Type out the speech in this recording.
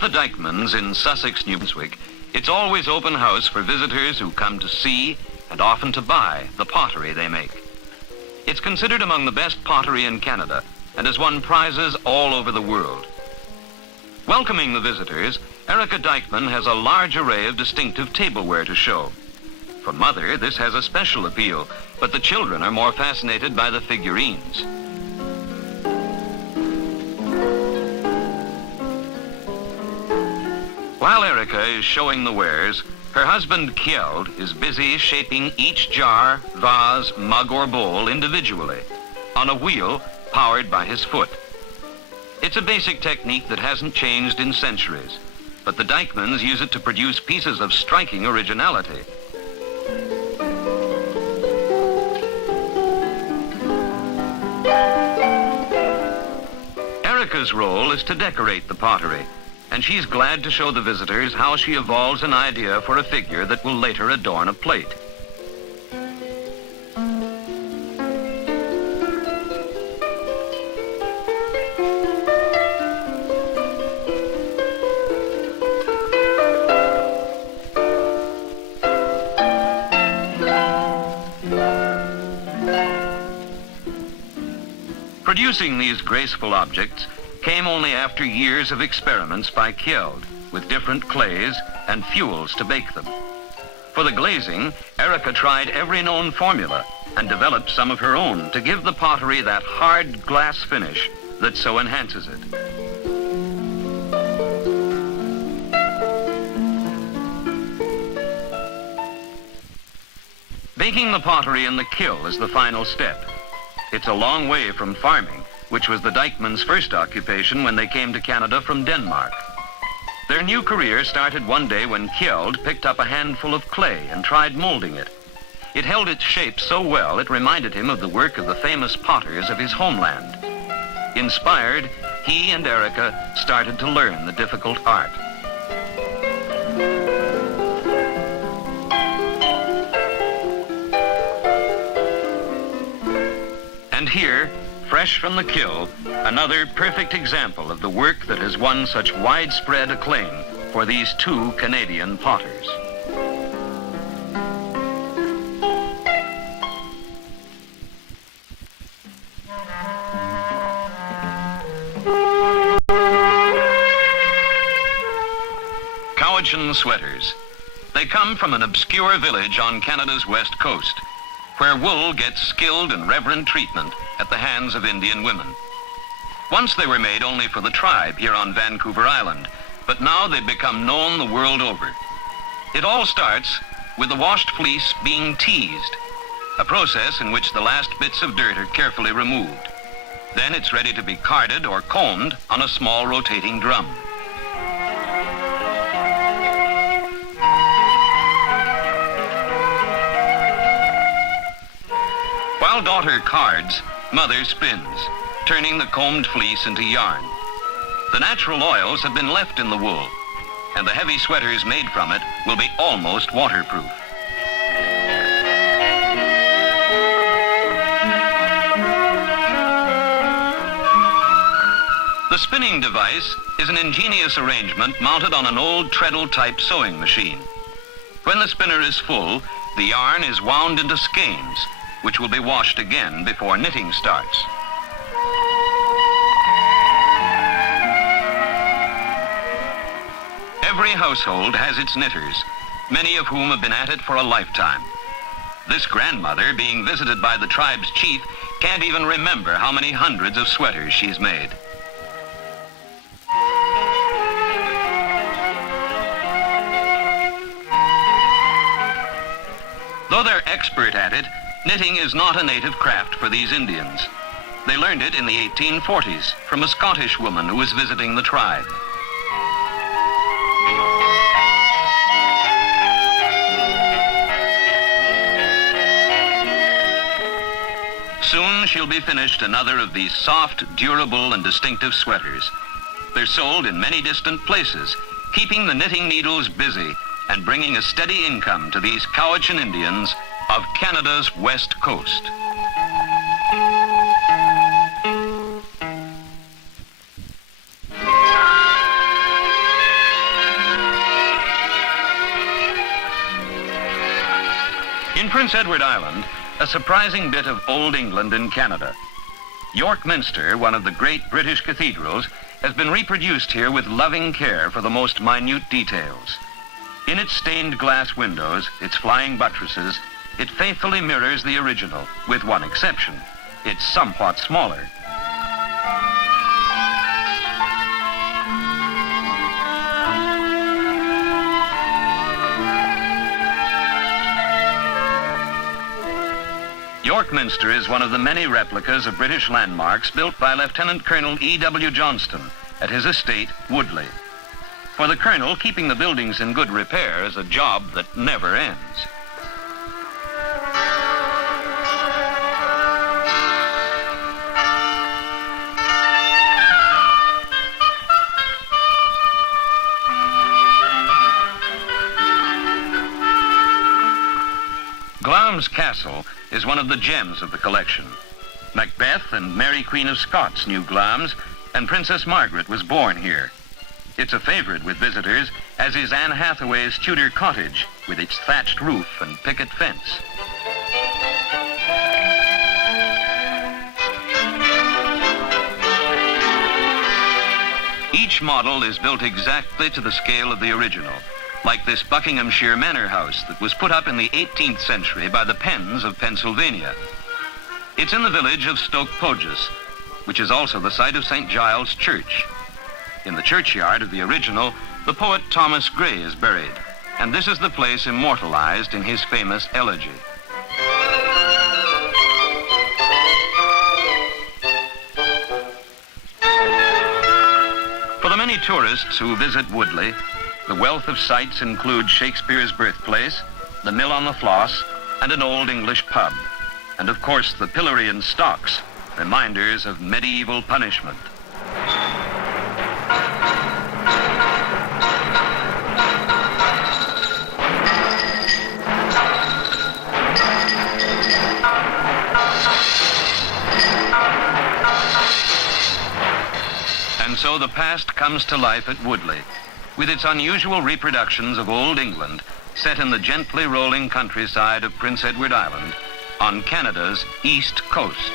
At the Dykmans in Sussex, New Brunswick, it's always open house for visitors who come to see and often to buy the pottery they make. It's considered among the best pottery in Canada and has won prizes all over the world. Welcoming the visitors, Erica Dykman has a large array of distinctive tableware to show. For Mother, this has a special appeal, but the children are more fascinated by the figurines. While Erica is showing the wares, her husband Kjeld is busy shaping each jar, vase, mug or bowl individually on a wheel powered by his foot. It's a basic technique that hasn't changed in centuries, but the Dykmans use it to produce pieces of striking originality. Erica's role is to decorate the pottery, and she's glad to show the visitors how she evolves an idea for a figure that will later adorn a plate. Producing these graceful objects came only after years of experiments by Kjeld with different clays and fuels to bake them. For the glazing, Erica tried every known formula and developed some of her own to give the pottery that hard glass finish that so enhances it. Baking the pottery in the kiln is the final step. It's a long way from farming, which was the Dykmans' first occupation when they came to Canada from Denmark. Their new career started one day when Kjeld picked up a handful of clay and tried molding it. It held its shape so well it reminded him of the work of the famous potters of his homeland. Inspired, he and Erica started to learn the difficult art. And here, fresh from the kiln, another perfect example of the work that has won such widespread acclaim for these two Canadian potters. Cowichan Sweaters. They come from an obscure village on Canada's west coast, where wool gets skilled and reverent treatment at the hands of Indian women. Once they were made only for the tribe here on Vancouver Island, but now they've become known the world over. It all starts with the washed fleece being teased, a process in which the last bits of dirt are carefully removed. Then it's ready to be carded or combed on a small rotating drum. While daughter cards, mother spins, turning the combed fleece into yarn. The natural oils have been left in the wool, and the heavy sweaters made from it will be almost waterproof. The spinning device is an ingenious arrangement mounted on an old treadle-type sewing machine. When the spinner is full, the yarn is wound into skeins, which will be washed again before knitting starts. Every household has its knitters, many of whom have been at it for a lifetime. This grandmother, being visited by the tribe's chief, can't even remember how many hundreds of sweaters she's made. Though they're expert at it, knitting is not a native craft for these Indians. They learned it in the 1840s from a Scottish woman who was visiting the tribe. Soon she'll be finished another of these soft, durable, and distinctive sweaters. They're sold in many distant places, keeping the knitting needles busy and bringing a steady income to these Cowichan Indians of Canada's west coast. In Prince Edward Island, a surprising bit of old England in Canada. York Minster, one of the great British cathedrals, has been reproduced here with loving care for the most minute details. In its stained glass windows, its flying buttresses, it faithfully mirrors the original, with one exception. It's somewhat smaller. York Minster is one of the many replicas of British landmarks built by Lieutenant Colonel E.W. Johnston at his estate, Woodley. For the Colonel, keeping the buildings in good repair is a job that never ends. Glamis Castle is one of the gems of the collection. Macbeth and Mary Queen of Scots knew Glamis, and Princess Margaret was born here. It's a favorite with visitors, as is Anne Hathaway's Tudor cottage with its thatched roof and picket fence. Each model is built exactly to the scale of the original, like this Buckinghamshire manor house that was put up in the 18th century by the Penns of Pennsylvania. It's in the village of Stoke Poges, which is also the site of St. Giles Church. In the churchyard of the original, the poet Thomas Gray is buried, and this is the place immortalized in his famous elegy. For the many tourists who visit Woodley, the wealth of sights include Shakespeare's birthplace, the mill on the Floss, and an old English pub. And of course the pillory and stocks, reminders of medieval punishment. And so the past comes to life at Woodley, with its unusual reproductions of old England set in the gently rolling countryside of Prince Edward Island on Canada's east coast.